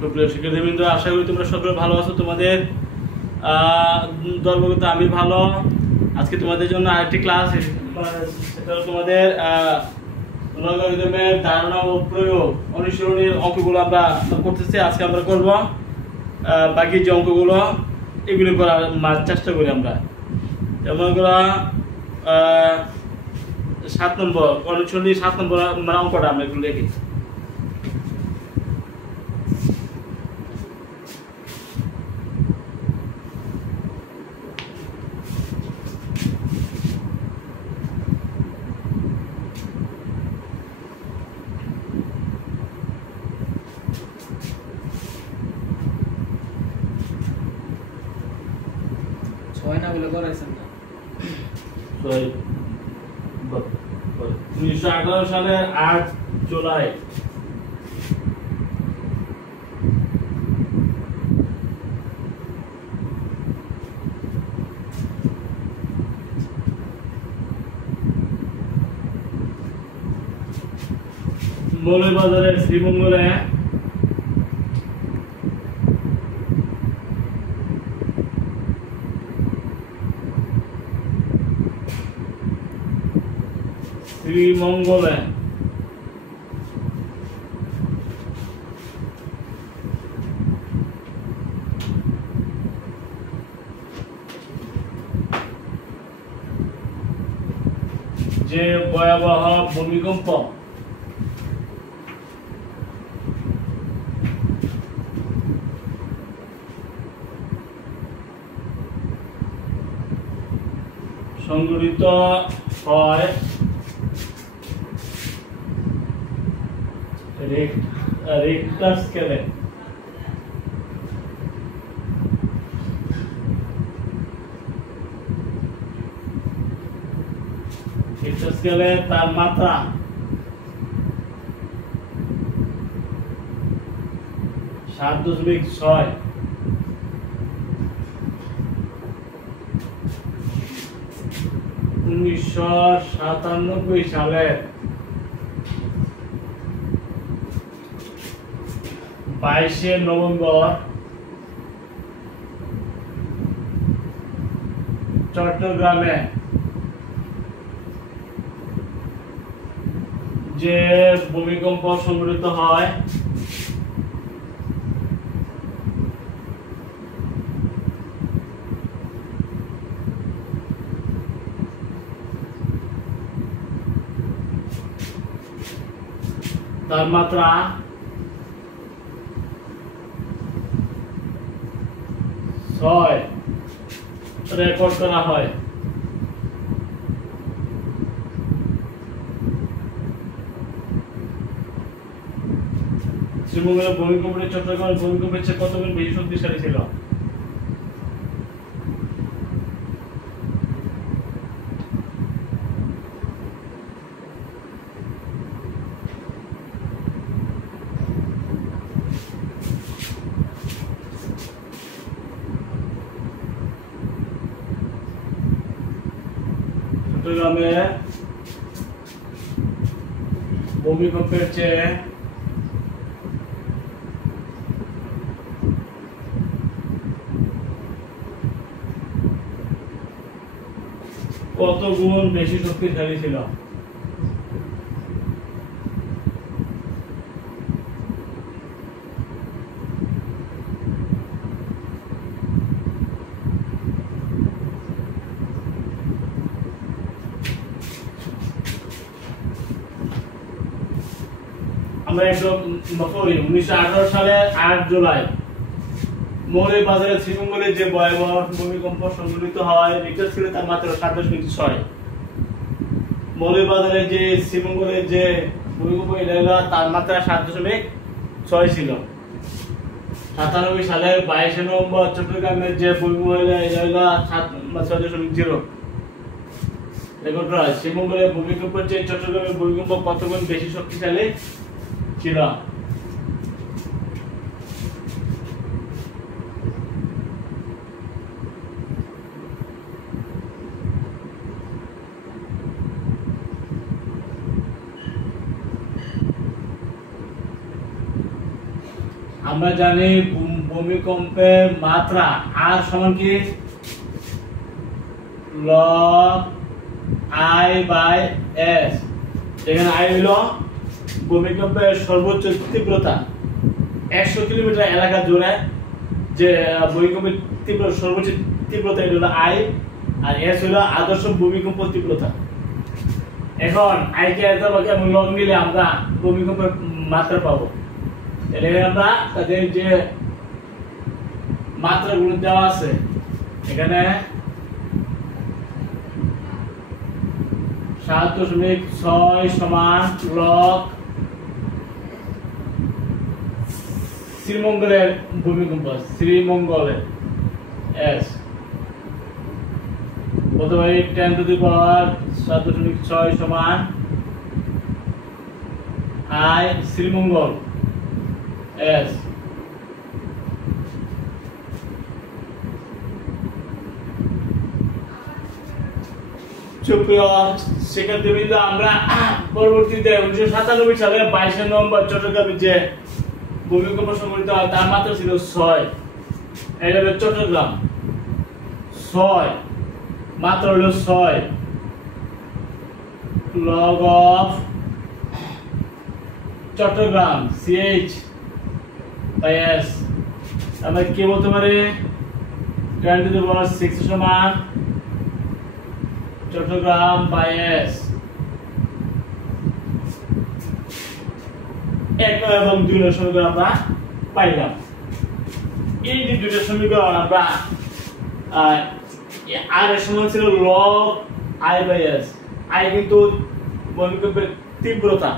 সুপ্রিয় শিক্ষার্থীবৃন্দ, আশা করি তোমরা সকলে ভালো আছো। তোমাদের দলগত আমি ভালো। আজকে তোমাদের জন্য আরেকটি ক্লাস, সেটা তোমাদের লগারিদমের ধারণা ও প্রয়োগ অনুশীলনের অঙ্কগুলো আমরা করতেছি। আজকে আমরা করব বাকি যে অঙ্কগুলো এগুলো করার চেষ্টা করি আমরা। যেমন 7 নম্বর অনুশীলনী 7 নম্বর অঙ্কটা আমরা একটু দেখি। না বলে করাইছেন না। 1918 সালের 8 জুলাই মৌলভীবাজারের শ্রীমঙ্গলে যে ভয়াবহ ভূমিকম্প সংঘটিত হয় রিক্টার স্কেলে, তার মাত্রা 7.6। 1997 সালের 22শে নভেম্বর চট্টগ্রামে যে ভূমিকম্প সংঘটিত হয় তার মাত্রা 6 রেকর্ড করা হয়। শ্রীমঙ্গলের ভূমিকম্পটি চট্টগ্রামের ভূমিকম্পের চেয়ে কত গুণ বেশি শক্তিশালী ছিল? চট্টগ্রামে ভূমিকম্পের চেয়ে কত গুণ বেশি শক্তিশালী ছিল? আমরা একটু পড়ি। 1918 সালের 8 জুলাই মৌলভীবাজারের শ্রীমঙ্গলে যে ভয়াবহ ভূমিকম্প সংঘটিত হয় রিক্টার স্কেলে তার মাত্রা 7.6। মৌলভীবাজারের যে শ্রীমঙ্গলের যে ভূমিকম্প তার মাত্রা 7.6 ছিল। 97 সালের 22শে নভেম্বর চট্টগ্রামের যে ভূমিকম্প 7.0 রেকর্ড করা হয়। শ্রীমঙ্গলের ভূমিকম্পের চেয়ে চট্টগ্রামের ভূমিকম্প কত গুণ বেশি শক্তিশালী ছিল? আমরা জানি ভূমিকম্পের মাত্রা আর সমান কি log I বাই s। এখানে I হলো ভূমিকম্পের সর্বোচ্চ তীব্রতা 100 কিলোমিটার এলাকা জুড়ে যে ভূমিকম্পের সর্বোচ্চ তীব্রতা এটা হলো I, আর s হলো আদর্শ ভূমিকম্প তীব্রতা। এখন I কে এত ভাগে আমরা লগ নিলে আমরা ভূমিকম্পের মাত্রা পাবো। তাহলে আমরা তাদের যে মাত্রাগুলো দেওয়া আছে এখানে 7.6 সমান লগ শ্রীমঙ্গলের ভূমিকম্প, শ্রীমঙ্গলের s অথবা 10 টু দি পাওয়ার 7.6 সমান I শ্রীমঙ্গল s। সুপ্রিয় শিক্ষার্থীবৃন্দ, আমরা পরবর্তীতে 1997 সালে 22 নভেম্বর চট্টগ্রামে যে ভূমিকম্প সংঘটিত হয় তার মাত্রা ছিল 6। এটা হলো চট্টগ্রাম 6, মাত্রা হলো 6 log of Chattogram ch by s। আমরা কি বলতে পারি 10 টু দি পাওয়ার 6 সমান চট্টগ্রাম বাই s। 1 এবং 2 এর সমীকরণ আমরা পাইলাম। এই যে দুটো সমীকরণ আমরা আর এর সমান ছিল log I by s। I কিন্তু ভূমিকম্পের তীব্রতা,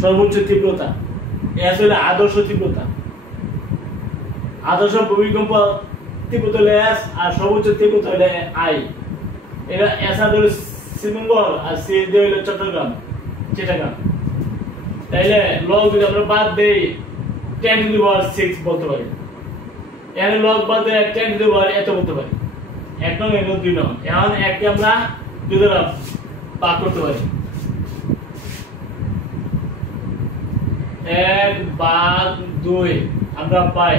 সর্বোচ্চ তীব্রতা, s হলো আদর্শ তীব্রতা। আদর্শ ভূমিকম্প তীব্রতা হলো s আর সর্বোচ্চ তীব্রতা হলো I। এটা s হলো শ্রীমঙ্গল আর c হলো চট্টগ্রাম, চিটাগাং। তাইলে লগ যদি আমরা বাদ দেই 10 টু দি পাওয়ার 6 বলতে পারি। এর লগ বাদ দিয়ে 10 টু দি পাওয়ার এত বলতে পারি। 1 নং এবং 2 নং। এখন এককে আমরা দুই দ্বারা ভাগ করতে পারি। 1 ভাগ 2 আমরা পাই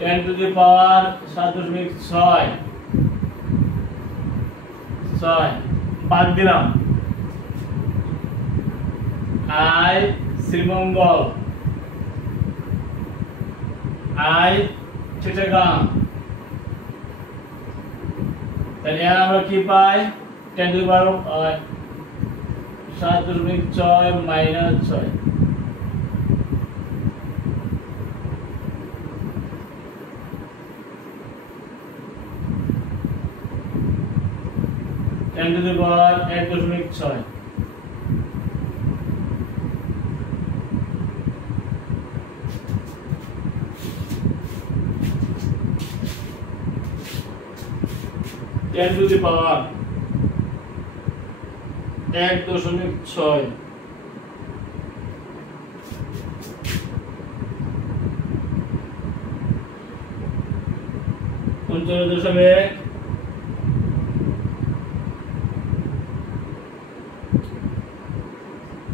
10 টু দি পাওয়ার 7.6 ভাগ দিলাম I শ্রীমঙ্গল I চিটাগাং। তাহলে আমরা কি পাই 10 to the power 7.6 minus 6। Ten to the power 1.6। Ten to the power 1.6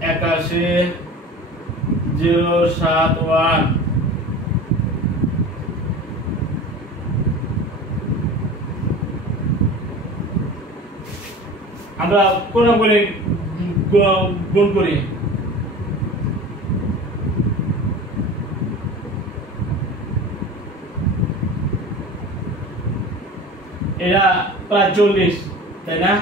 81.071। আমরা কোন বলে গুণ করি এটা প্রায় 40, তাই না?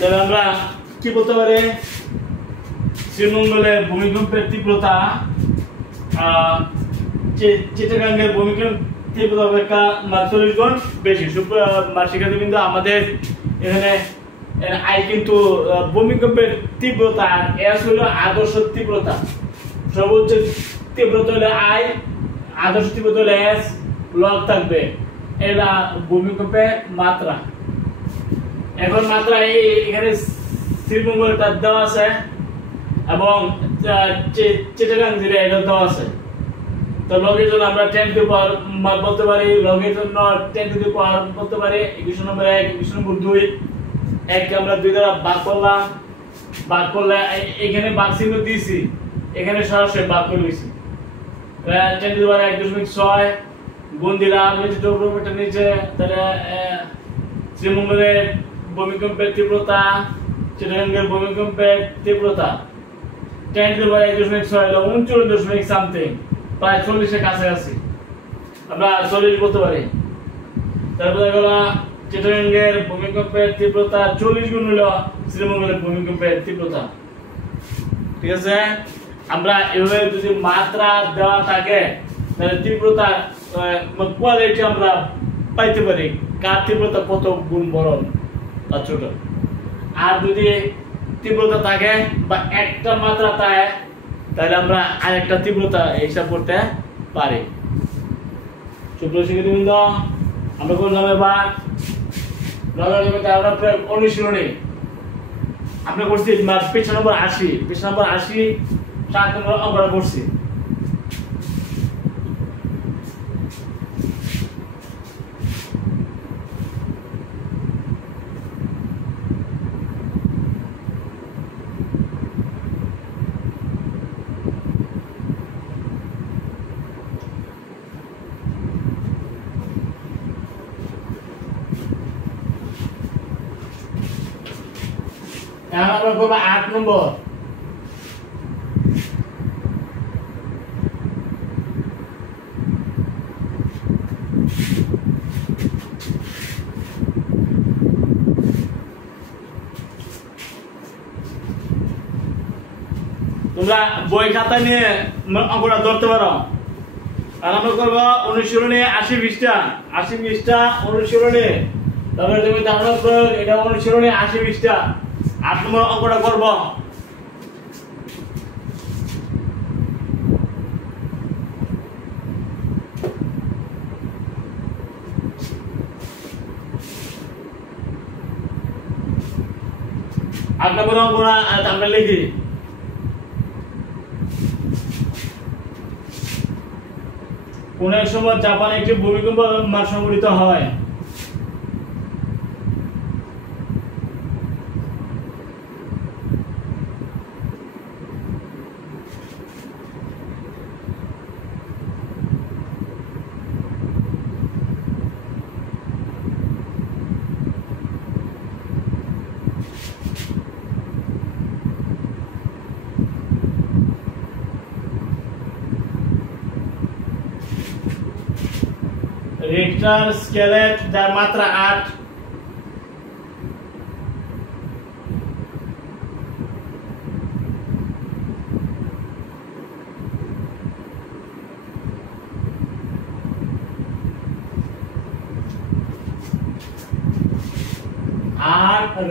তাহলে আমরা কি বলতে পারি শ্রীমঙ্গলের ভূমিকম্পের তীব্রতা চিটাগাঙ্গের ভূমিকম্পের তীব্রতা অপেক্ষা 40 গুণ বেশি। শিক্ষার্থী কিন্তু আমাদের এখানে I কিন্তু ভূমিকম্পের তীব্রতা, s হলো আদর্শ তীব্রতা, সর্বোচ্চ তীব্রতা হলো I, আদর্শ তীব্রতা হলো s, লগ থাকবে এটা ভূমিকম্পের মাত্রা। এখন মাত্রা এখানে শ্রীমঙ্গলটা দেওয়া আছে এবং চিটাগাং জিরা এটা দেওয়া আছে। তো লগের জন্য আমরা 10 টু পাওয়ার বলতে পারি, লগের জন্য 10 টু দি পাওয়ার বলতে পারি। ইকুয়েশন নম্বর 1, ইকুয়েশন নম্বর 2, 1 কে আমরা 2 দ্বারা ভাগ করলাম, ভাগ করলে এখানে ভাগ চিহ্ন দিয়েছি, এখানে সরাসরি ভাগ করে দিয়েছি। 10 টু দি পাওয়ার 1.6 গুণ দিলাম নিচে ডব্লিউটা নিচে, তাহলে শ্রীমঙ্গলের ভূমিকম্পের তীব্রতা, চিটাগাঙ্গের ভূমিকম্পের তীব্রতা 10 টু দি পাওয়ার 1.6 হলো 39 সামথিং, প্রায় 40 এর কাছাকাছি, আমরা 40 বলতে পারি। তারপরে গেল চিটাগাঙ্গের ভূমিকম্পের তীব্রতা 40 গুণ হলো শ্রীমঙ্গলের ভূমিকম্পের তীব্রতা। ঠিক আছে, আমরা এভাবে যদি মাত্রা দেওয়া থাকে তাহলে তীব্রতা কোয়ালিটি আমরা পাইতে পারি, কার তীব্রতা কত গুণ বড় বা ছোট। আর যদি তীব্রতা থাকে বা একটা মাত্রা থাকে তাহলে আমরা আরেকটা তীব্রতা হিসাব করতে পারি। সুপ্রিয় শিক্ষার্থীবৃন্দ, আমরা করলাম এবার আমরা অনুশীলনী আমরা করছি পেজ নম্বর 80, পেজ নম্বর 80 7 নম্বর আমরা করছি। এখন আমরা করবো 8 নম্বর। তোমরা বই খাতা নিয়ে অঙ্কটা ধরতে পারো। আর আমরা করবো অনুশীলনী 80 পৃষ্ঠা, 80 পৃষ্ঠা অনুশীলনী। তারপরে তুমি ধারণা করো এটা অনুশীলনী 80 পৃষ্ঠা 8 নম্বর অঙ্কটা করব। আট নম্বর অঙ্কটা আমরা লিখি। কোন এক সময় জাপানে একটি ভূমিকম্প সংঘটিত হয়। রিক্টার স্কেলের যার মাত্রা 8,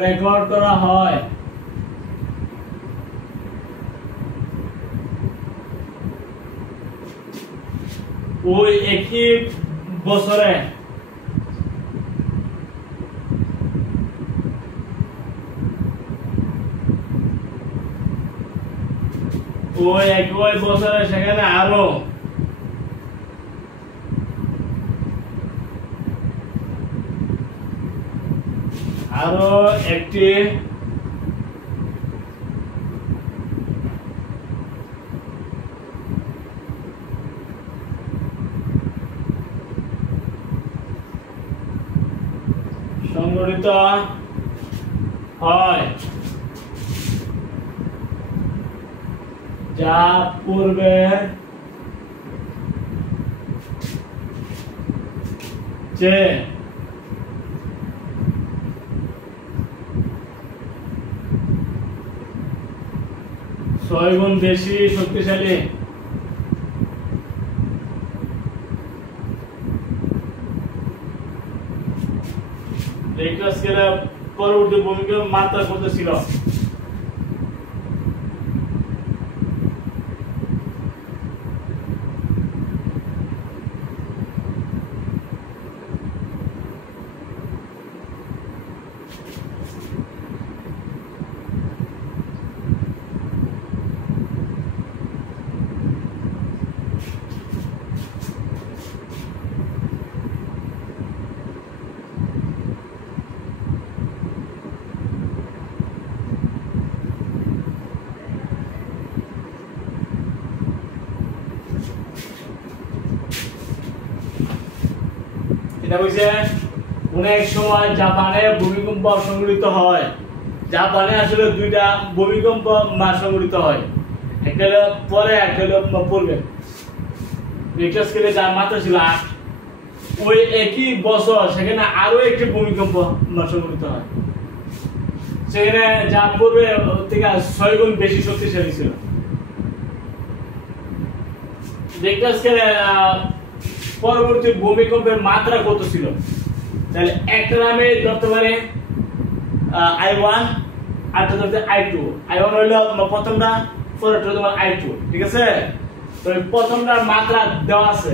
রেকর্ড করা হয়। ওই একই বছরে সেখানে আরো একটি সংঘটিত হয়, যা পূর্বের চেয়ে 6 গুণ বেশি শক্তিশালী। রিক্টার স্কেলে পরবর্তী ভূমিকম্পের মাত্রা কত ছিল? এটা হইছে অনেক সময় জাপানে ভূমিকম্প সংঘটিত হয়। জাপানে আসলে দুইটা ভূমিকম্প সংঘটিত হয়, একটা হলো পরে একটা হলো পূর্বে। রিক্টার স্কেলে যার মাত্রা ছিল 8, ওই একই বছর সেখানে আরো একটি ভূমিকম্প সংঘটিত হয়, সেখানে যা পূর্বে থেকে 6 গুণ বেশি শক্তিশালী ছিল। রিক্টার স্কেলে পরবর্তী ভূমিকম্পের মাত্রা কত ছিল? তাহলে একটা নামে ধরতে পারে I1, আরটা ধরতে I2। I1 হলো প্রথমটা, পরেরটা তোমার I2, ঠিক আছে? তো প্রথমটার মাত্রা দেওয়া আছে,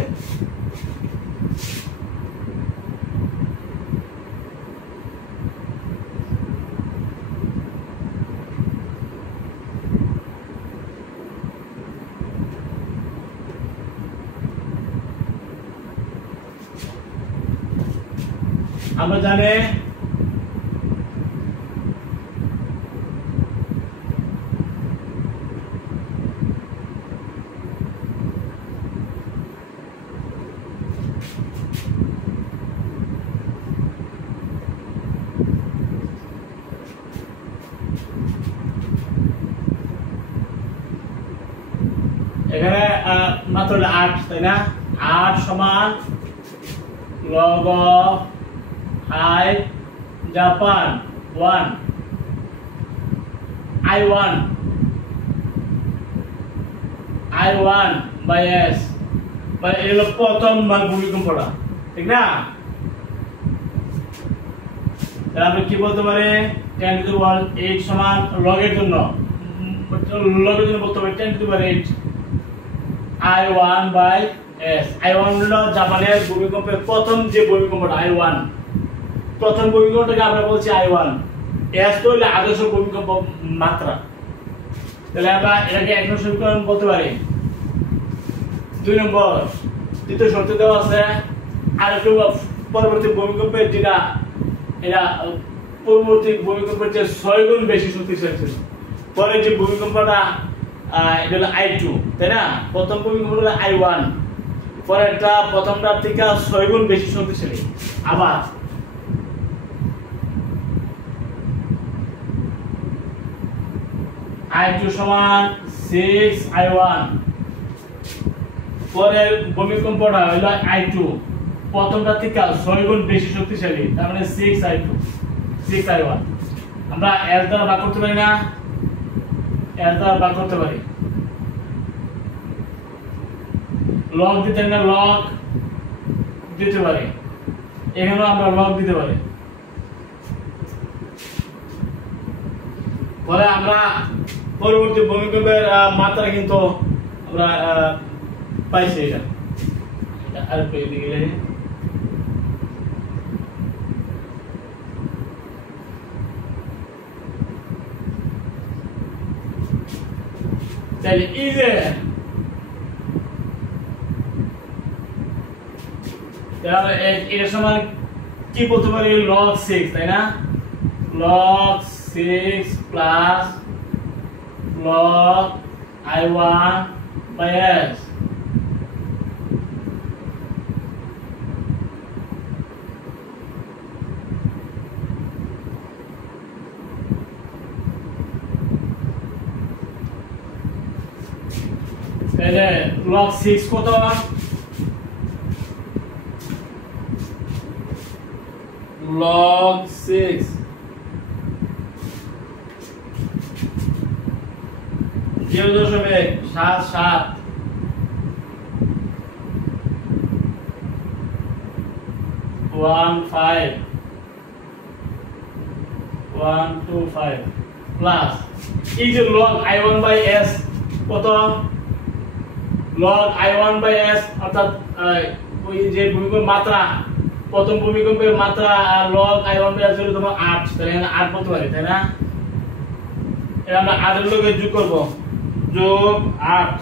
আমরা জানি এখানে মাত্র 8, তাই না? 8 সমান log of I Japan 1 I1 by S, মানে এই হলো প্রথম ভূমিকম্পটা, ঠিক না? তাহলে আমরা কি বলতে পারি? 10 to the power 8 সমান log এর জন্য বলতে পারি 10 to the power 8 I1 by S। I1 হলো জাপানের ভূমিকম্পের প্রথম যে ভূমিকম্পটা I1, প্রথম ভূমিকম্পটাকে আমরা বলছি I1। S তো হলো আদর্শ ভূমিকম্প মাত্রা। তাহলে আমরা এটাকে এক নম্বর সমীকরণ বলতে পারি। 2 নম্বর দ্বিতীয় শর্ত দেওয়া আছে আর একটু পরবর্তী ভূমিকম্পের যেটা এটা পূর্ববর্তী ভূমিকম্পের যে 6 গুণ বেশি শক্তিশালী ছিল। পরে যে ভূমিকম্পটা এটা হলো I2, তাই না? প্রথম ভূমিকম্পটা হলো I1, পরেরটা প্রথমটার থেকে 6 গুণ বেশি শক্তিশালী। আবার I2 সমান 6 I1, পরের ভূমিকম্পটা হলো I2, প্রথমটার থেকে 6 গুণ বেশি শক্তিশালী, তার মানে 6 I2 6 I1। আমরা এর দ্বারা ভাগ করতে পারি না? এর দ্বারা ভাগ করতে পারি। লগ দিতে না, লগ দিতে পারি, এখানেও আমরা লগ দিতে পারি। পরে আমরা পরবর্তী ভূমিকম্পের মাত্রা কিন্তু আমরা পাইছি। এটা আর পেয়ে দিলে তাহলে এই যে এর সমান কি বলতে পারি? log 6, তাই না? log 6 plus log I1 by S। তাহলে log 6 কত? log 6 0.77 125 প্লাস এই যে log I1 by S কত? log I1 by S অর্থাৎ ওই যে ভূমিকম্পের মাত্রা, প্রথম ভূমিকম্পের মাত্রা log I1 by S হলো তোমার 8, তাহলে এখানে 8 বলতে পারি, তাই না? এটা আমরা 8 এর লগে যোগ করব, যোগ 8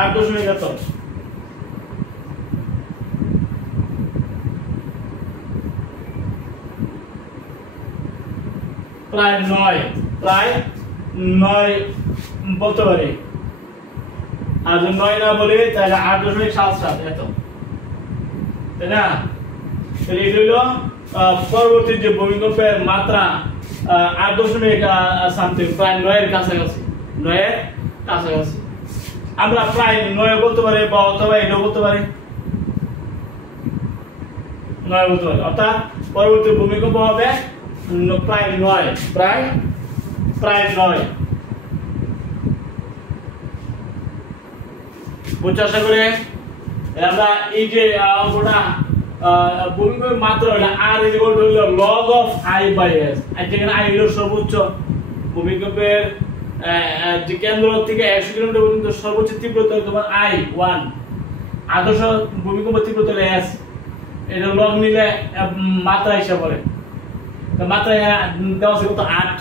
8.7 প্রায় 9 বলতে পারি। আর যদি 9 না বলি তাহলে 8.77 এত, তাই না? তাহলে এটা হলো পরবর্তী যে ভূমিকম্পের মাত্রা 8 সামথিং, প্রায় 9 এর কাছাকাছি, 9 এর কাছাকাছি। আমরা প্রায় 9 বলতে পারি বা অথবা এটাও বলতে পারি, 9 বলতে পারি। অর্থাৎ পরবর্তী ভূমিকম্প হবে প্রায় 9, প্রায় 9। বুঝতে আশা করে আমরা এই যে অঙ্কটা ভূমিকম্পের মাত্রা হলো r হলো log of i by s। যেখানে i হলো সর্বোচ্চ ভূমিকম্পের যে কেন্দ্র থেকে 100 কিলোমিটার পর্যন্ত সর্বোচ্চ তীব্রতা তোমার i1, আদর্শ ভূমিকম্প তীব্রতা হলো s। এটা লগ নিলে মাত্রা হিসাব করে, তো মাত্রা দেওয়া আছে কত 8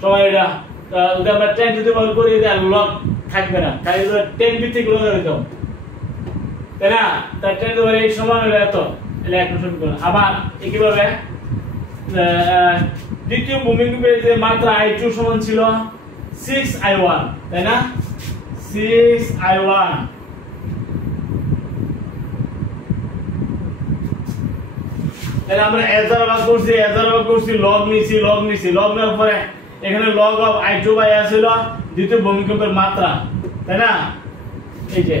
সময়। এটা যদি আমরা 10 যদি ব্যবহার করি এটা লগ থাকবে না, তাই 10 ভিত্তিক লগ দিতে হবে, তাই না? তার 10 ধরে এই সমান হলো এত, এটা এক সমীকরণ। আবার একইভাবে দ্বিতীয় ভূমিকম্পের যে মাত্রা i2 সমান ছিল 6i1, তাই না? 6i1 তাহলে আমরা s দ্বারা ভাগ করছি, লগ নিছি, লগ নেওয়ার পরে এখানে log of i2 by s হলো দ্বিতীয় ভূমিকম্পের মাত্রা, তাই না? এই যে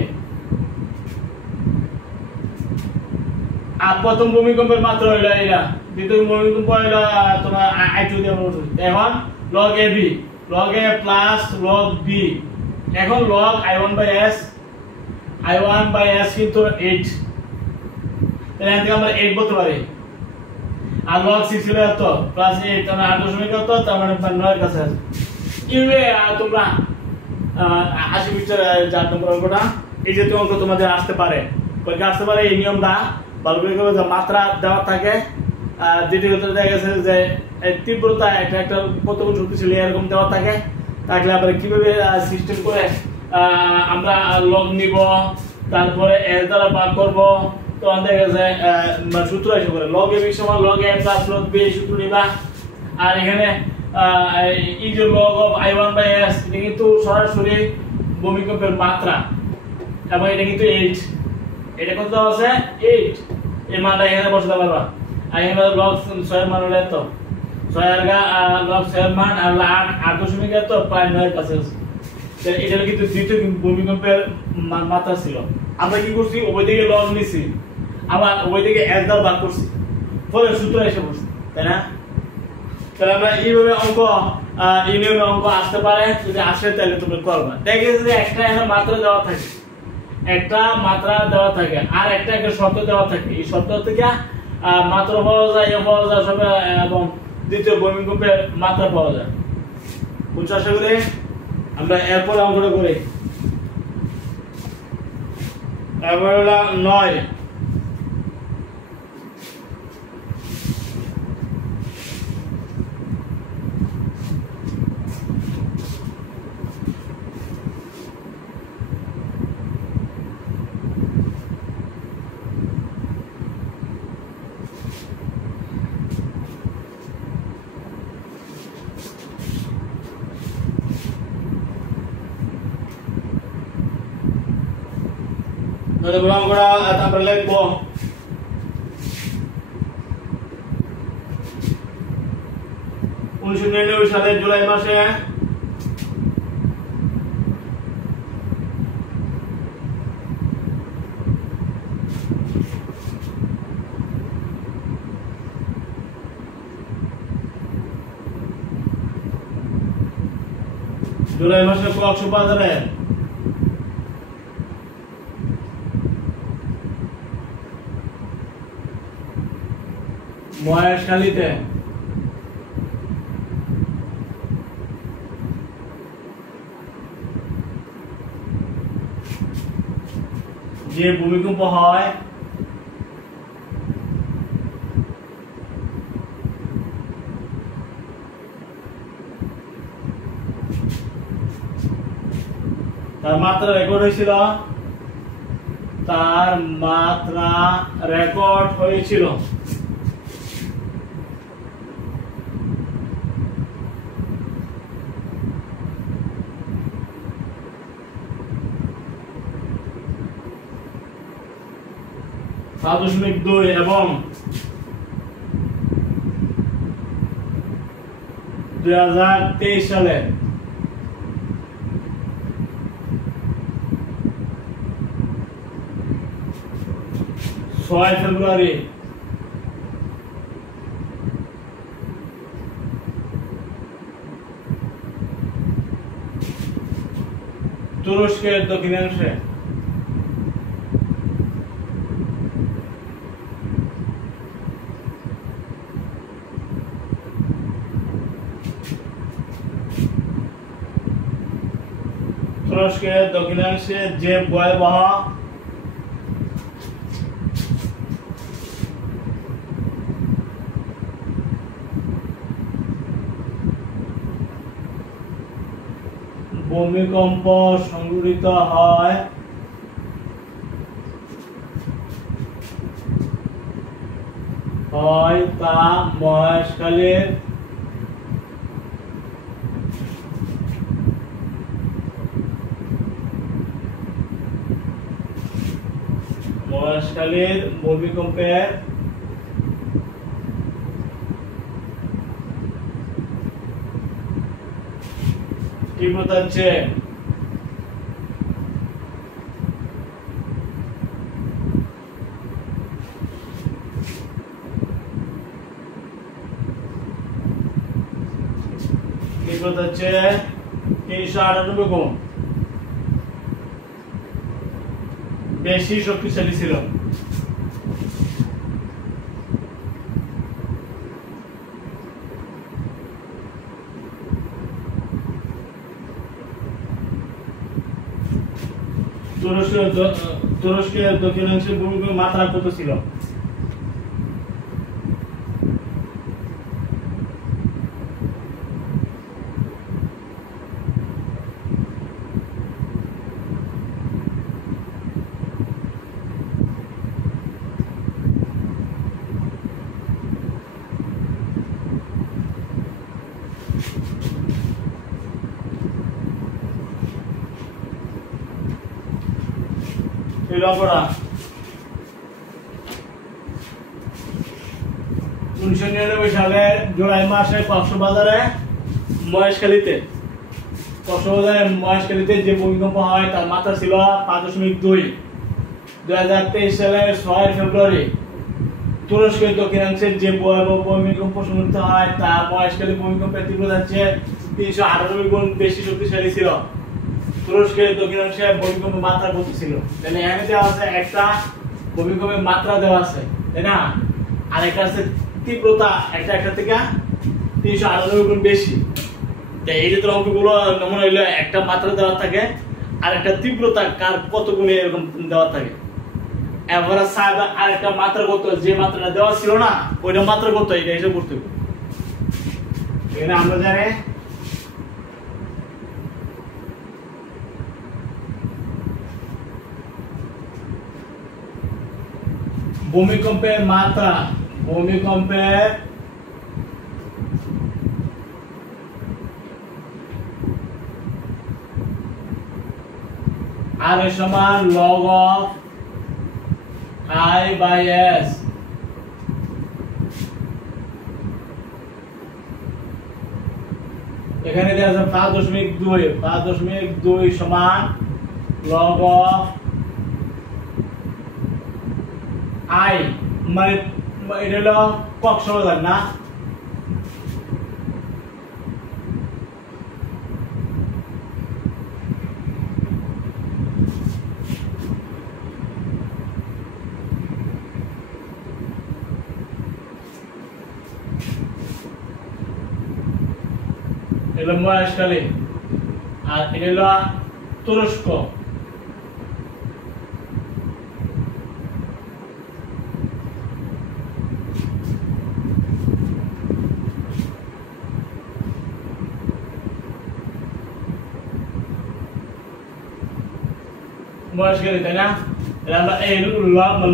আর প্রথম ভূমিকম্পের মাত্রা হলো এটা, দ্বিতীয় ভূমিকম্প হলো তোমার i2 দিয়ে বলছি। এখন log ab, log a plus log b, এখন log i1 by s কিন্তু 8, তাহলে এখান থেকে আমরা 8 বলতে পারি। আর log 6 হলো এত প্লাস 8, তার মানে 8 কত, তার মানে 9 এর কাছে আছে। ইউবে তোমরা 80 মিটার যার নম্বর অঙ্কটা, এই যে অঙ্ক তোমাদের আসতে পারে, পরীক্ষা আসতে পারে। এই নিয়মটা ভালো করে করবে, যে মাত্রা দেওয়া থাকে, দ্বিতীয়ত দেখা গেছে যে তীব্রতা একটা প্রতিকূল শক্তিশালী এরকম দেওয়া থাকে, তাহলে আমরা কিভাবে সিস্টেম করে আমরা লগ নিব, তারপরে এর দ্বারা ভাগ করব, তো দেখা গেছে সূত্র হিসেবে করে লগ এ সমান লগ এ প্লাস লগ বি সূত্র নিবা। আর এখানে এই যে log of i1 by s, এটা কিন্তু সরাসরি ভূমিকম্পের মাত্রা, এবং এটা কিন্তু 8, এটা কত দেওয়া আছে 8, এই মানটা এখানে বসাতে পারবা। আর এখানে log 6 এর মান হলো এত, 6 এর log 6 এর মান আর 8 এত, প্রায় 9 এর কাছে আছে। এটা কিন্তু দ্বিতীয় ভূমিকম্পের মাত্রা ছিল। আমরা কি করছি, ওই দিকে log নিছি, আবার ওই দিকে s দ্বারা ভাগ করছি, ফলে সূত্র এসে পড়ছে, তাই না? তাহলে আমরা এইভাবে অঙ্ক আসতে পারে, যদি আসে তাহলে তুমি করবা। দেখে যে একটা মাত্রা দেওয়া থাকে, আর একটা শর্ত দেওয়া থাকে, এই শর্ত থেকে মাত্রা পাওয়া যায়, সব, এবং দ্বিতীয় ভূমিকম্পের মাত্রা পাওয়া যায়। বুঝছো আশা করি? আমরা এরপর অঙ্কটা করি। এরপর হলো 9। আমরা লিখব সালের জুলাই মাসে কক্সবাজারে মহেশখালীতে যে ভূমিকম্প হয় তার মাত্রা রেকর্ড হয়েছিল, 5.2 এবং 2023 সালে 6 ফেব্রুয়ারি তুরস্কের দক্ষিণাংশে যে ভয়াবহ ভূমিকম্প সংঘটিত হয় তা মহেশখালীর ভূমিকম্পের তীব্রতা চেয়ে তীব্রতা চেয়ে 398 গুণ বেশি শক্তিশালী ছিল। তুরস্কের দক্ষিণাংশের ভূমিকম্পের মাত্রা কত ছিল? শ্রীলঙ্কা 1999 সালে জুলাই মাসে কক্সবাজারে মহেশখালীতে যে ভূমিকম্প হয় তার মাত্রা ছিল 5.2। 2023 সালের 6 ফেব্রুয়ারি তুরস্কের দক্ষিণাংশের যে ভয়াবহ ভূমিকম্প সংঘটিত হয় তা মহেশখালী ভূমিকম্পের তীব্রতা চেয়ে 398 গুণ বেশি শক্তিশালী ছিল। তুরস্কের দক্ষিণাংশে ভূমিকম্পের মাত্রা কত ছিল? তাহলে এখানে দেওয়া আছে একটা ভূমিকম্পের মাত্রা দেওয়া আছে, তাই না? আর একটা আছে তীব্রতা, একটা থেকে 398 গুণ বেশি। তো এই যে অঙ্কগুলো নমুনা হইলো একটা মাত্রা দেওয়া থাকে আর একটা তীব্রতা কার কত গুণে এরকম দেওয়া থাকে। এবারে সাহেব আর একটা মাত্রা কত, যে মাত্রাটা দেওয়া ছিল না ওইটা মাত্রা কত এটা হিসাব করতে হবে। এখানে আমরা জানি ভূমিকম্পের মাত্রা, ভূমিকম্পের আর সমান log of I/S। এখানে দেওয়া আছে 5.2 সমান log of I, মানে এটা হলো কক্সবাজার না, এটা মহেশখালী আর এটা হলো তুরস্ক। মহেশখালী, তাই না? আমরা এই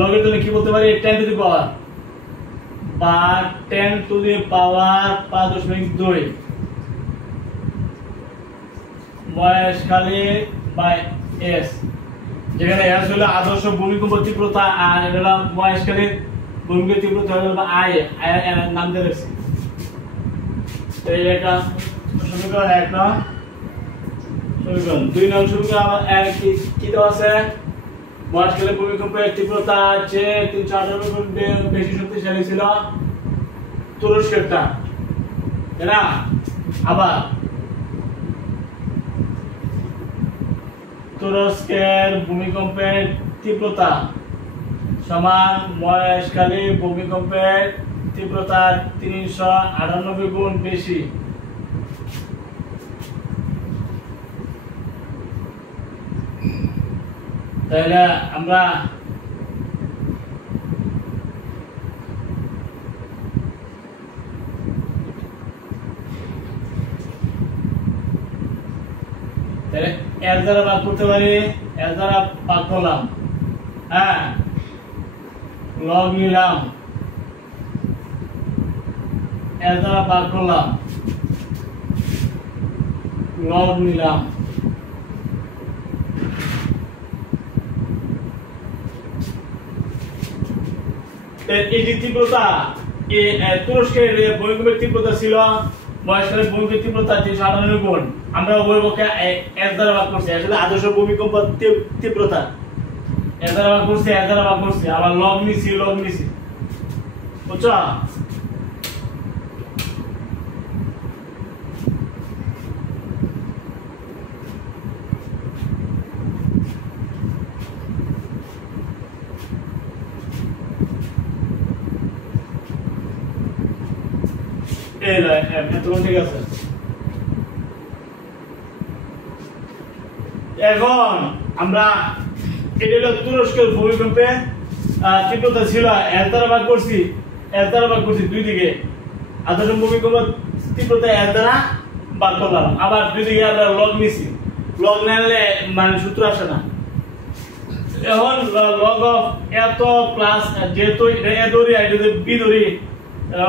লগের জন্য কি বলতে পারি? 10 টু দি পাওয়ার বা 10 to the power 5.2 Maheshkhali by S। যেখানে এস হলো আদর্শ ভূমিকম্প তীব্রতা আর এটা হলো মহেশখালীর ভূমিকম্প তীব্রতা হলো আই এর নাম দিয়ে রাখছি। এই একটা সমীকরণ 1 নং সমীকরণ 2 নং সমীকরণ আবার এর কি দেওয়া আছে মহেশখালীর ভূমিকম্পের তীব্রতা যে 358 গুণ বেশি শক্তিশালী ছিল তুরস্কেরটা, তাই না? আবার তুরস্কের ভূমিকম্পের তীব্রতা সমান মহেশখালী ভূমিকম্পের তীব্রতা 398 গুণ বেশি। তাহলে আমরা এর দ্বারা ভাগ করতে পারি, এর দ্বারা ভাগ করলাম, হ্যাঁ, লগ নিলাম, এর দ্বারা ভাগ করলাম, লগ নিলাম। এই যে তীব্রতা তুরস্কের ভূমিকম্পের তীব্রতা ছিল মহেশখালীর ভূমিকম্পের তীব্রতা 398 গুণ, আমরা উভয় পক্ষে এর দ্বারা ভাগ করছি। আসলে আদর্শ ভূমিকম্প তীব্রতা এর দ্বারা ভাগ করছি, এর দ্বারা ভাগ করছি, আবার লগ নিছি, বুঝছো? ঠিক আছে। এখন আমরা এটা হলো তুরস্কের ভূমিকম্পে তীব্রতা ছিল, এর দ্বারা ভাগ করছি, এর দ্বারা ভাগ করছি, দুই দিকে আদর্শ ভূমিকম্প তীব্রতা এর দ্বারা ভাগ করলাম, আবার দুই দিকে আমরা লগ নিছি, লগ না নিলে মানে সূত্র আসে না। এখন লগ অফ এত প্লাস যেহেতু এ ধরি আর যদি বি ধরি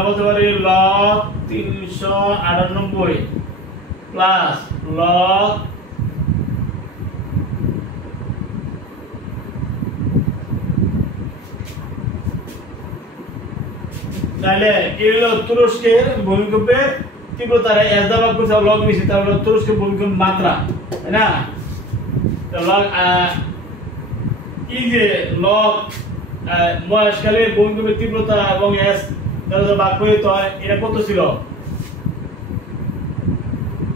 বলতে পারি লগ 398 প্লাস লগ তাহলে এই হলো তুরস্কের ভূমিকম্পের তীব্রতা এর দ্বারা ভাগ করছে, লগ নিছি, তাহলে তুরস্কের ভূমিকম্পের মাত্রা, তাই না? লগ এই যে লগ মহেশখালীর ভূমিকম্পের তীব্রতা এবং এস দ্বারা ভাগ করে তো এটা কত ছিল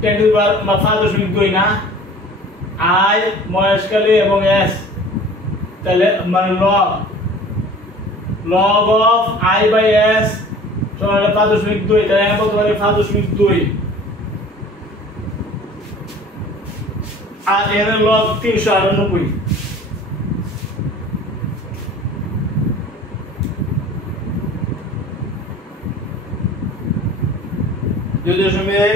10⁵ না আই মহেশখালী এবং এস, তাহলে মানে log of I by s সমান 5.2, তাহলে আমি বলতে পারি 5.2 আর এর log 398। যদি সময়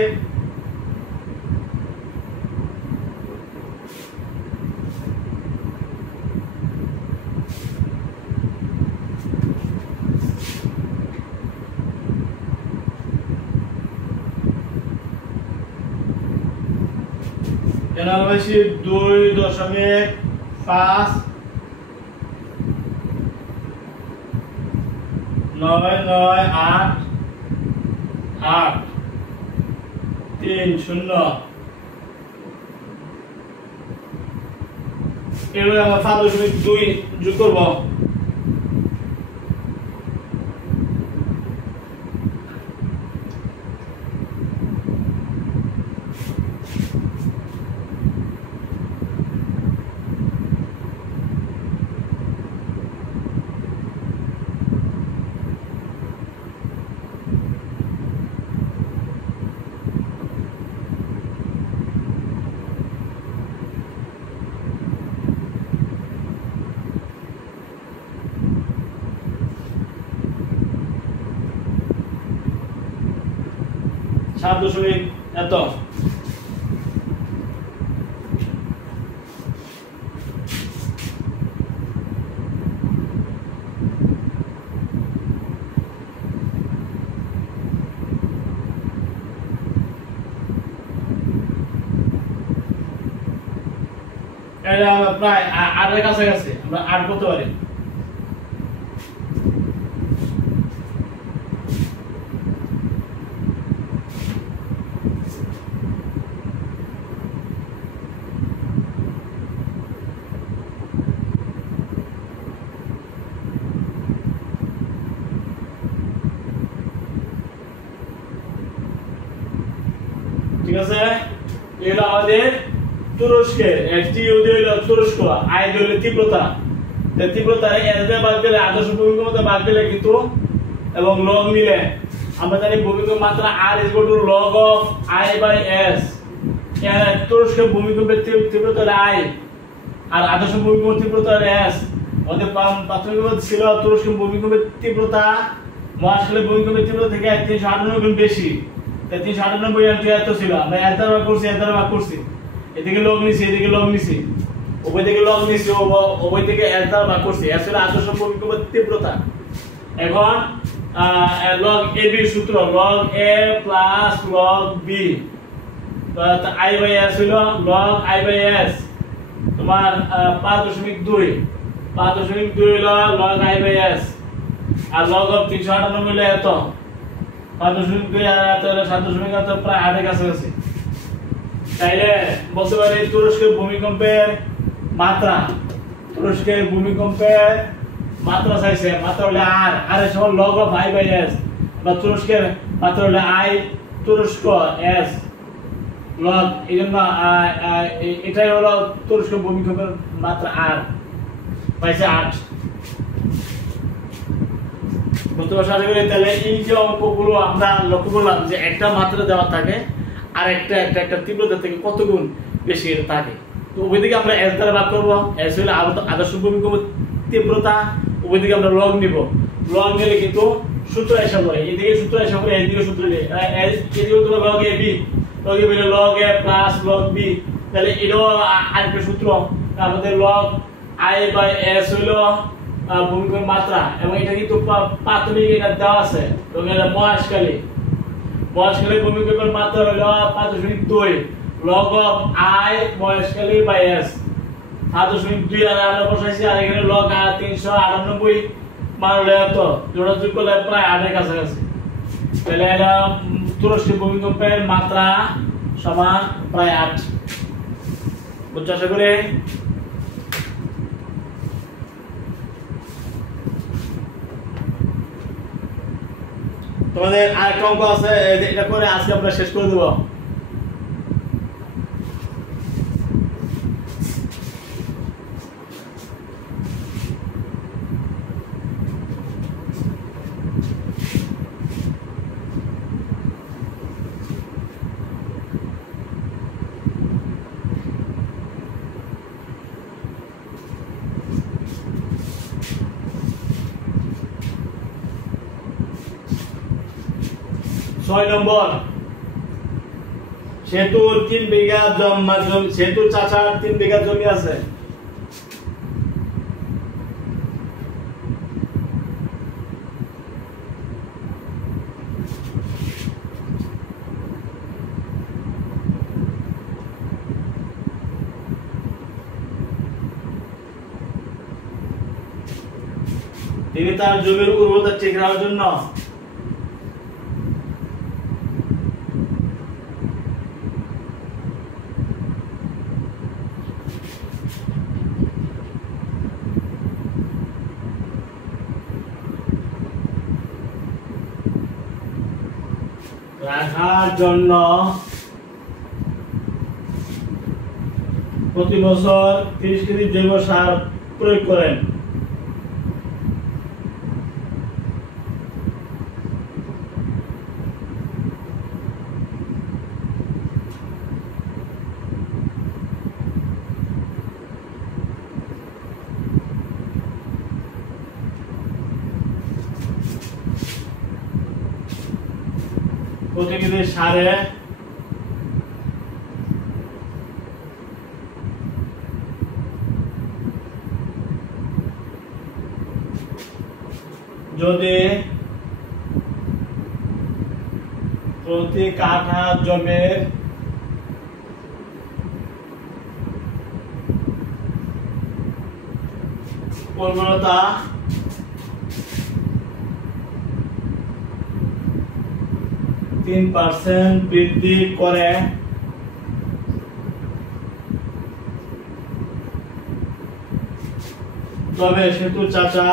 বেশি 2.5 998 30 এগুলো আমরা 5.2 যোগ করব। সাত দশমিক এত এটা প্রায় 8 এর কাছাকাছি আমরা 8 করতে পারি। ঠিক আছে, এটা আমাদের তুরস্কের টি ইউডি হলো তুরস্ক, আই হলো তীব্রতা। এই তীব্রতা এতে ভাগ দিলে আদর্শ ভূমিকম্পতে ভাগ দিলে কিন্তু এবং লগ মিলে আমরা জানি ভূমিকম্প মাত্রা r = log of i by s। এর তুরস্কের ভূমিকম্পের তীব্রতা i আর আদর্শ ভূমিকম্পের তীব্রতা s। আমাদের প্রাথমিকভাবে ছিল তুরস্কের ভূমিকম্পের তীব্রতা মহাশালের ভূমিকম্পের তীব্রতা থেকে 398 গুণ বেশি। 398 এত ছিল, আমরা এত ভাগ করছি, এদিকে লগ নিছি, এদিকে লগ নিছি, ওই দিকে লগ নিছি, ওই দিকে এত ভাগ করছি। আসলে আদর্শ ভূমিকম্পের তীব্রতা। এখন log ab সূত্র log a plus log b, তো i by s হলো log i by s তোমার 5.2 হলো log i by s, R log of 398 হলো এত 5.2 আর এত হলো 7.8, প্রায় 8 এর কাছাকাছি। তাইলে বলতে পারি তুরস্কের ভূমিকম্পের মাত্রা চাইছে, মাত্রা হলো r এর সমান log of i by s, বা তুরস্কের মাত্রা হলো i, তুরস্ক s log, এইজন্য এটাই হলো তুরস্কের ভূমিকম্পের মাত্রা r পাইছে 8। বুঝতে পারছো? আশা করি তাহলে এই যে অঙ্কগুলো আমরা লক্ষ্য করলাম যে একটা মাত্রা দেওয়া থাকে আর একটা তীব্রতা থেকে কত গুণ বেশি এটা থাকে। তো ওই দিকে আমরা s দ্বারা ভাগ করব, s হলো আদর্শ ভূমিকম্প তীব্রতা, ওই দিকে আমরা লগ নিব, লগ নিলে কিন্তু সূত্র হিসাব হয়, এদিকে সূত্র হিসাব করে এদিকে সূত্র নিয়ে এদিকে হলো log ab, হলো log a plus log b। তাহলে এটাও আরেকটা সূত্র, আমাদের log i by s হলো ভূমিকম্পের মাত্রা, এবং এটা কিন্তু প্রাথমিক এটা দেওয়া আছে, এবং এটা মহাশালের ভূমিকম্পের মাত্রা হলো 5.2 log of i মহাশালী by s 7.2, আর আমরা বসাইছি, আর এখানে log 398 মান হলো এত, জোড়া যোগ করলে প্রায় 8 এর কাছাকাছি। তাহলে এটা তুরস্কের ভূমিকম্পের মাত্রা সমান প্রায় 8। বুঝছো আশা করি? তোমাদের আরেকটা অঙ্ক আছে, এটা করে আজকে আমরা শেষ করে দেব। ছয় নম্বর, সেতুর 3 বিঘা জমি, সেতুর চাচার 3 বিঘা জমি আছে। তিনি তার জমির উর্বরতা ঠিক রাখার জন্য প্রতি বছর 30 কেজি জৈব সার প্রয়োগ করেন। প্রতি কেজি সারে যদি প্রতি কাঠা জমির উর্বরতা %3 বৃদ্ধি করে তবে সেতু চাচা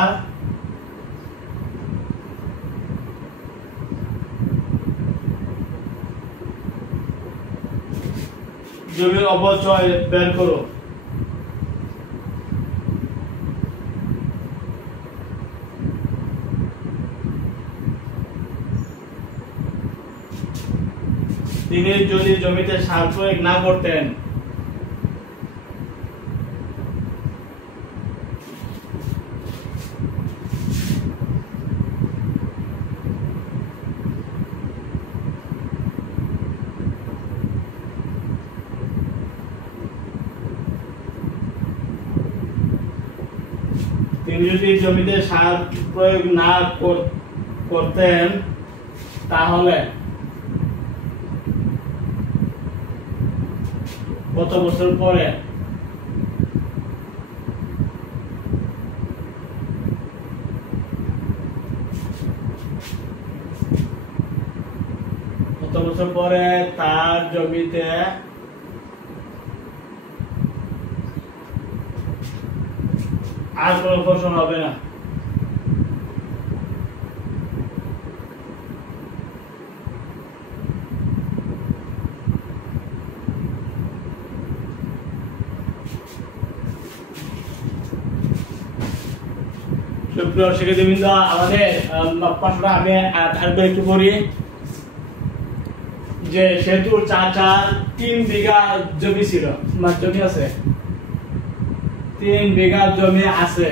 জমির অপচয় বের করো। তিনি যদি জমিতে সার প্রয়োগ না করতেন জমিতে সার প্রয়োগ না করতেন তাহলে কত বছর পরে তার জমিতে আর কোনো ফসল হবে না। সুপ্রিয় শিক্ষার্থীবৃন্দ, আমাদের প্রশ্নটা আমি আরেকবার একটু করি যে সেতুর চাচার 3 বিঘা জমি ছিল, জমি আছে 3 বিঘা জমি আছে।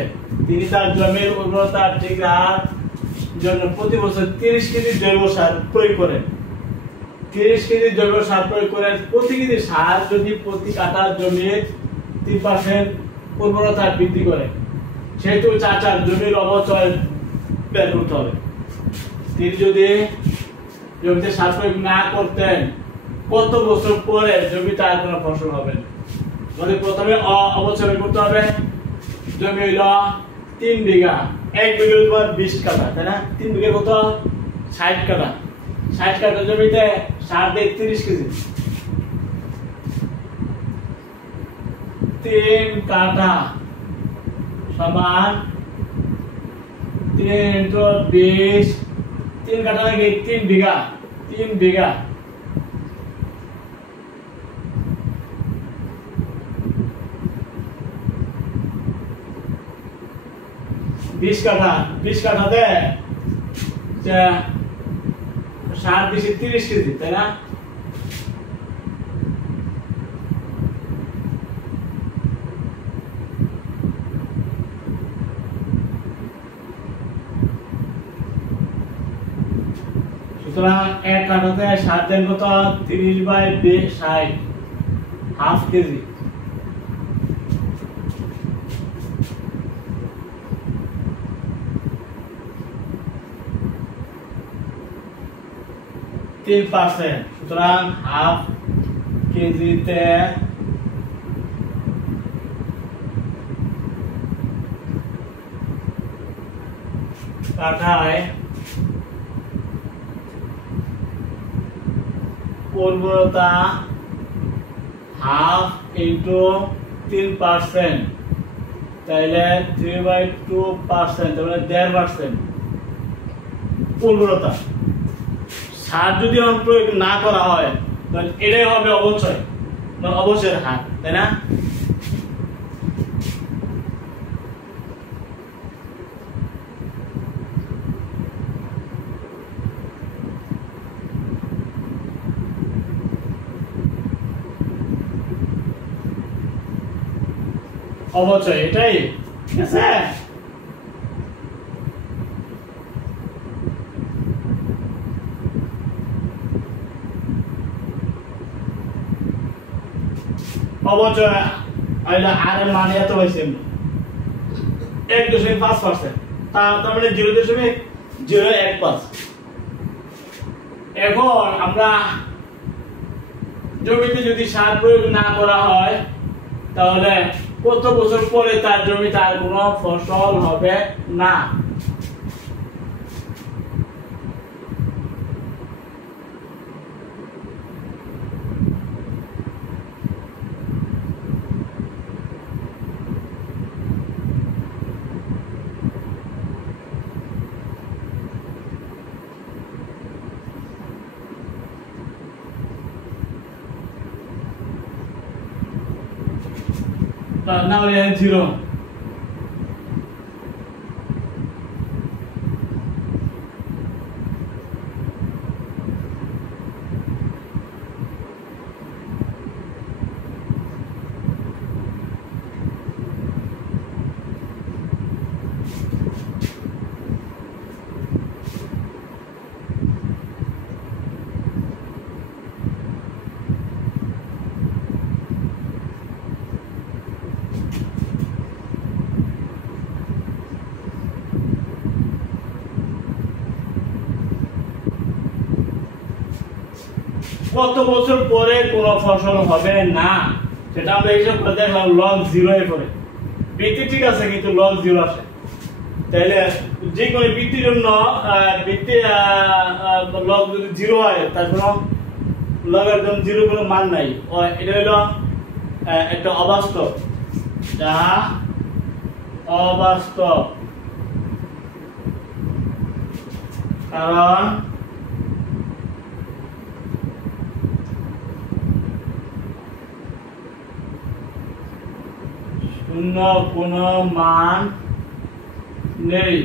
তিনি তার জমির উর্বরতা ঠিক রাখার জন্য প্রতি বছর 30 কেজি জৈব সার প্রয়োগ করেন। 30 কেজি জৈব সার প্রয়োগ করেন। প্রতি কেজি সার যদি প্রতি কাঠা জমির 3% উর্বরতা বৃদ্ধি করে, সেহেতু চাচার জমির অপচয় বের করতে হবে। তিনি যদি জমিতে সার প্রয়োগ না করতেন কত বছর পরে জমিতে আর কোনো ফসল হবে না। মানে প্রথমে অবচয় করতে হবে। জমি হইল 3 বিঘা, 1 বিঘার উপর 20 কাঠা, তাই না? 3 বিঘা কত? 60 কাঠা। 60 কাঠা জমিতে সার দেয় 30 কেজি। 3 কাঠা সমান 3 into 20, 3 কাঠা লাগে 3 বিঘা, 3 বিঘা। 20 কাঠা, 20 কাঠাতে সার দিছি 30 কেজি, তাই না? সুতরাং 1 কাঠাতে সার দেন কত? 30/60, হাফ কেজি। সুতরাং হাফ কেজিতে কাঠায় উর্বরতা হাফ ইন্টু 3%, তাইলে 3/2%, তাহলে 1.5% উর্বরতা। সার যদি প্রয়োগ না করা হয় তাহলে এটাই হবে অবচয়, অবশ্যের হার, তাই না? অবচয় এটাই, ঠিক আছে? অবচয় আর এর মান এত হয়েছে 1.5%, তার মানে 0.015। এখন আমরা জমিতে যদি সার প্রয়োগ না করা হয় তাহলে কত বছর পরে তার জমিতে আর কোনো ফসল হবে না। Now we have 0. কত বছর পরে কোনো ফসল হবে না সেটা আমরা হিসাব করে দেখলাম লগ 0 এ পরে। বৃত্তি ঠিক আছে কিন্তু লগ 0 আসে, তাহলে যে কোনো বৃত্তির জন্য বৃত্তি লগ যদি 0 হয় তার কোনো লগারিদম 0 কোনো মান নাই। এটা হলো একটা অবাস্তব, যা অবাস্তব, কারণ শূন্য কোনো মান নেই।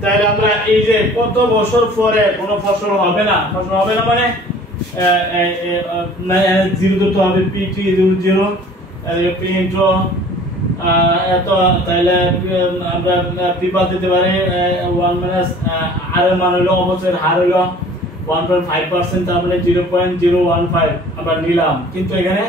তাহলে আমরা এই যে কত বছর পরে কোনো ফসল হবে না, ফসল হবে না মানে 0 তো হবে p0 p ইনটু এত, তাহলে আমরা p বাদ দিতে পারি 1 মাইনাস r এর মান হলো অবশ্যই হার হলো 1.5%, তার মানে 0.015 আমরা নিলাম। কিন্তু এখানে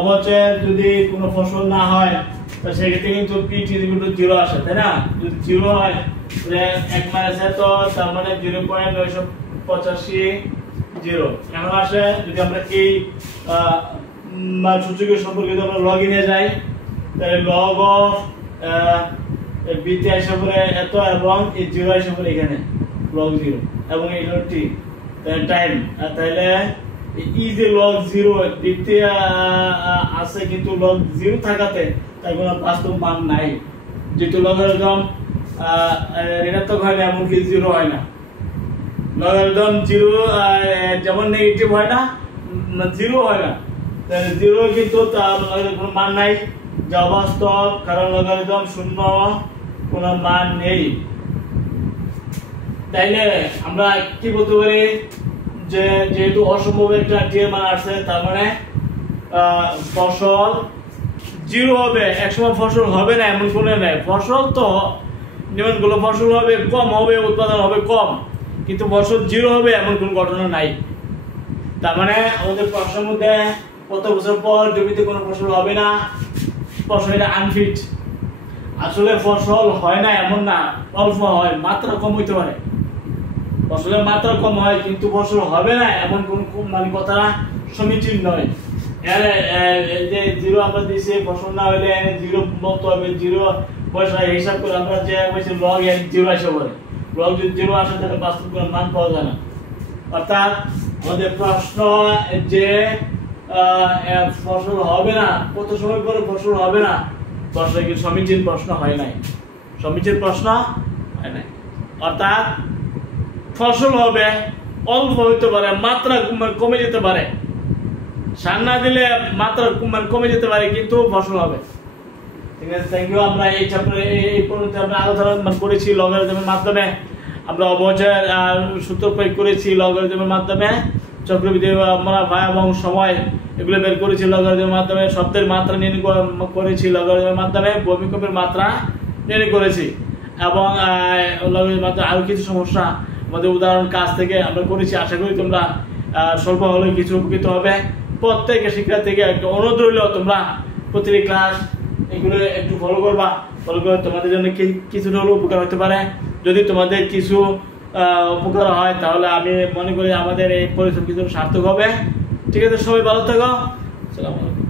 অবচয় যদি কোনো ফসল না হয় তো সেক্ষেত্রে কিন্তু p0 আসে, তাই না? যদি 0 হয় তাহলে 1 মাইনাস এত, তার মানে 0.985 এখন আসে। যদি আমরা এই সূচকের সম্পর্কে যদি আমরা লগ ইনে যাই তাহলে লগ অফ বিতে আসে পরে এত এবং এই 0 আসে পরে এখানে লগ 0 এবং এই হলো t টাইম। তাহলে এই যে লগ 0 বিতে আছে কিন্তু লগ 0 থাকাতে তার কোনো বাস্তব মান নাই, যেহেতু লগারিদম ঋণাত্মক হয় না এমনকি 0 হয় না। লগারিদম 0 যেমন নেগেটিভ হয় না 0 হয় না, তাহলে 0 কিন্তু তার কোনো মান নাই, যা অবাস্তব, কারণ লগারিদম 0 কোনো মান নেই। তাইলে আমরা কি বলতে পারি যে যেহেতু অসম্ভব একটা t এর মান আসছে তার মানে ফসল 0 হবে, একসময় ফসল হবে না এমন কোনো নাই। ফসল তো যেমন গুলো ফসল হবে কম হবে, উৎপাদন হবে কম, কিন্তু ফসল 0 হবে এমন কোনো ঘটনা নাই। তার মানে আমাদের প্রশ্নের মধ্যে কত বছর পর জমিতে কোনো ফসল হবে না, ফসল এটা আনফিট। আসলে ফসল হয় না এমন না, অল্প হয়, মাত্রা কম হইতে পারে, ফসলের মাত্রা কম হয় কিন্তু ফসল হবে না এমন কোন মানে কথা সমীচীন নয়। যে 0 আমরা দিছি ফসল না হলে 0 বলতে হবে, 0 পয়সা হিসাব করে আমরা যে হইছে লগ 0 আসে পড়ে, লগ যদি 0 আসে তাহলে বাস্তব কোনো মান পাওয়া যায় না। অর্থাৎ আমাদের প্রশ্ন যে ফসল হবে না, কত সময় পরে ফসল হবে না, প্রশ্ন কি সমীচীন প্রশ্ন হয় নাই, সমীচীন প্রশ্ন হয় নাই। অর্থাৎ ফসল হবে, অল্প হইতে পারে, মাত্রা কমে যেতে পারে, সার না দিলে মাত্রা কমে যেতে পারে, কিন্তু ফসল হবে। ঠিক আছে, থ্যাংক ইউ। আমরা এই চ্যাপ্টারে এই পর্যন্ত আমরা আলোচনা করেছি লগারিদমের মাধ্যমে, আমরা অবচয়ের সূত্র প্রয়োগ করেছি লগারিদমের মাধ্যমে, চক্রবৃদ্ধি মুনাফা এবং সময় এগুলো বের করেছি লগারিদমের মাধ্যমে, শব্দের মাত্রা নির্ণয় করেছি লগারিদমের মাধ্যমে, ভূমিকম্পের মাত্রা নির্ণয় করেছি এবং লগারিদমের মাধ্যমে আরো কিছু সমস্যা আমাদের উদাহরণ কাজ থেকে আমরা করেছি। আশা করি তোমরা স্বল্প হলেও কিছু উপকৃত হবে। প্রত্যেকের শিক্ষার্থীকে একটা অনুরোধ রইল, তোমরা প্রতিটি ক্লাস এগুলো একটু ফলো করবা, ফলো করে তোমাদের জন্য কিছুটা হলেও উপকার হতে পারে। যদি তোমাদের কিছু উপকার হয় তাহলে আমি মনে করি আমাদের এই পরিশ্রম কিছু সার্থক হবে। ঠিক আছে, সবাই ভালো থাকো। আসসালামু আলাইকুম।